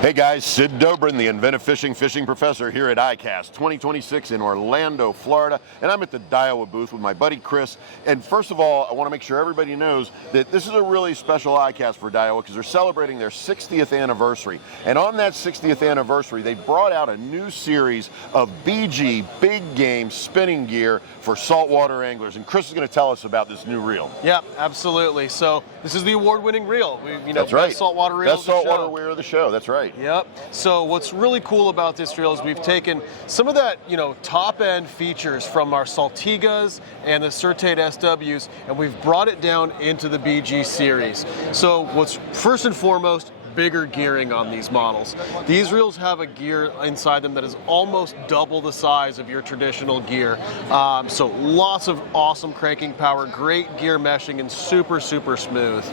Hey guys, Sid Dobrin, the Inventive fishing professor here at ICAST 2026 in Orlando, Florida, and I'm at the Daiwa booth with my buddy Chris. And first of all, I want to make sure everybody knows that this is a really special ICAST for Daiwa because they're celebrating their 60th anniversary. And on that 60th anniversary, they brought out a new series of BG big game spinning gear for saltwater anglers. And Chris is going to tell us about this new reel. Yeah, absolutely. So this is the award-winning reel. That's right. Best saltwater reel. Best saltwater reel of the show. That's right. Yep. So what's really cool about this reel is we've taken some of that, top-end features from our Saltigas and the Certate SWs, and we've brought it down into the BG series. So what's first and foremost, bigger gearing on these models. These reels have a gear inside them that is almost double the size of your traditional gear. So lots of awesome cranking power, great gear meshing, and super smooth.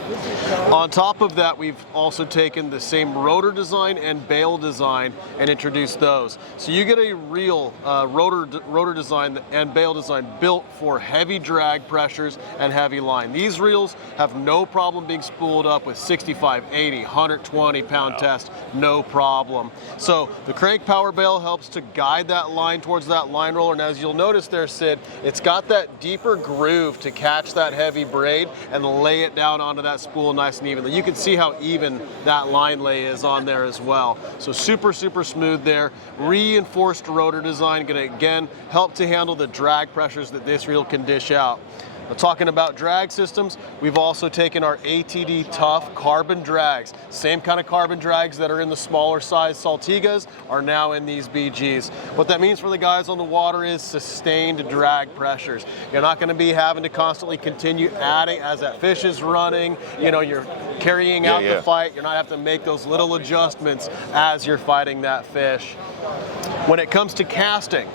On top of that, we've also taken the same rotor design and bail design and introduced those. So you get a reel, rotor design and bail design built for heavy drag pressures and heavy line. These reels have no problem being spooled up with 65, 80, 120-pound test, no problem. So the crank power bail helps to guide that line towards that line roller, and as you'll notice there, Sid, it's got that deeper groove to catch that heavy braid and lay it down onto that spool nice and evenly. You can see how even that line lay is on there as well. So super smooth there. Reinforced rotor design, gonna again help to handle the drag pressures that this reel can dish out. Now, talking about drag systems, we've also taken our ATD Tough Carbon Drags. Same kind of carbon drags that are in the smaller size Saltigas are now in these BGs. What that means for the guys on the water is sustained drag pressures. You're not going to be having to constantly continue adding as that fish is running. You're carrying out the fight. You're not having to make those little adjustments as you're fighting that fish. When it comes to casting,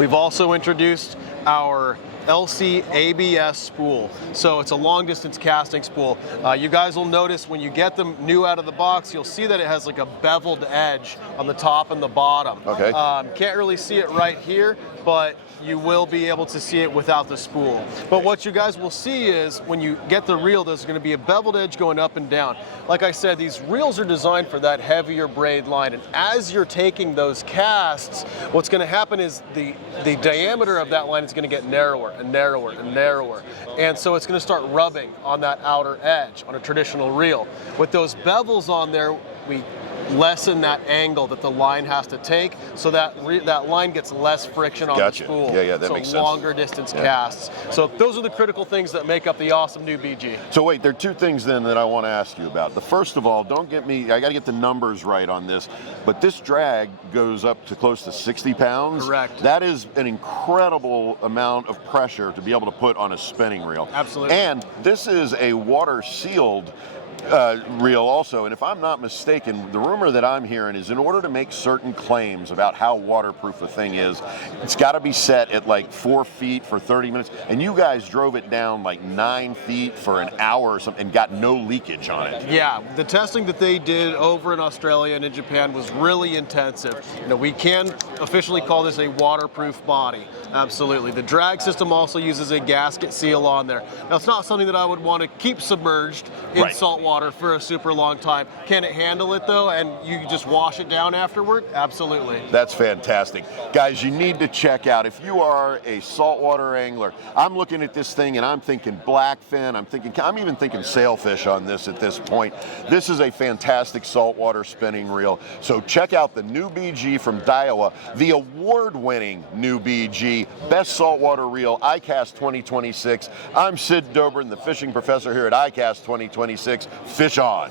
we've also introduced our LC ABS spool. So it's a long distance casting spool. You guys will notice when you get them new out of the box, you'll see that it has like a beveled edge on the top and the bottom. Okay. Can't really see it right here, but you will be able to see it without the spool. But what you guys will see is when you get the reel, there's going to be a beveled edge going up and down. Like I said, these reels are designed for that heavier braid line, and as you're taking those casts, what's going to happen is the diameter of that line is going to get narrower and narrower and narrower. And so it's going to start rubbing on that outer edge on a traditional reel. With those bevels on there, we lessen that angle that the line has to take, so that that line gets less friction on the spool. Yeah, that makes sense. Longer distance casts. So those are the critical things that make up the awesome new BG. So wait, there are two things then that I want to ask you about. The first of all, don't get me, I got to get the numbers right on this, but this drag goes up to close to 60 pounds. Correct. That is an incredible amount of pressure to be able to put on a spinning reel. Absolutely. And this is a water sealed reel also, and if I'm not mistaken, the rumor that I'm hearing is in order to make certain claims about how waterproof a thing is, it's got to be set at like 4 feet for 30 minutes, and you guys drove it down like 9 feet for an hour or something and got no leakage on it. Yeah, the testing that they did over in Australia and in Japan was really intensive. We can officially call this a waterproof body. Absolutely. The drag system also uses a gasket seal on there. Now, it's not something that I would want to keep submerged in salt water for a super long time. Can it handle it though, and you just wash it down afterward? Absolutely. That's fantastic. Guys, you need to check out, if you are a saltwater angler, I'm looking at this thing and I'm thinking Blackfin, I'm even thinking Sailfish on this at this point. This is a fantastic saltwater spinning reel. So check out the new BG from Daiwa, the award-winning new BG, best saltwater reel, ICAST 2026. I'm Sid Dobrin, the fishing professor here at ICAST 2026. Fish on.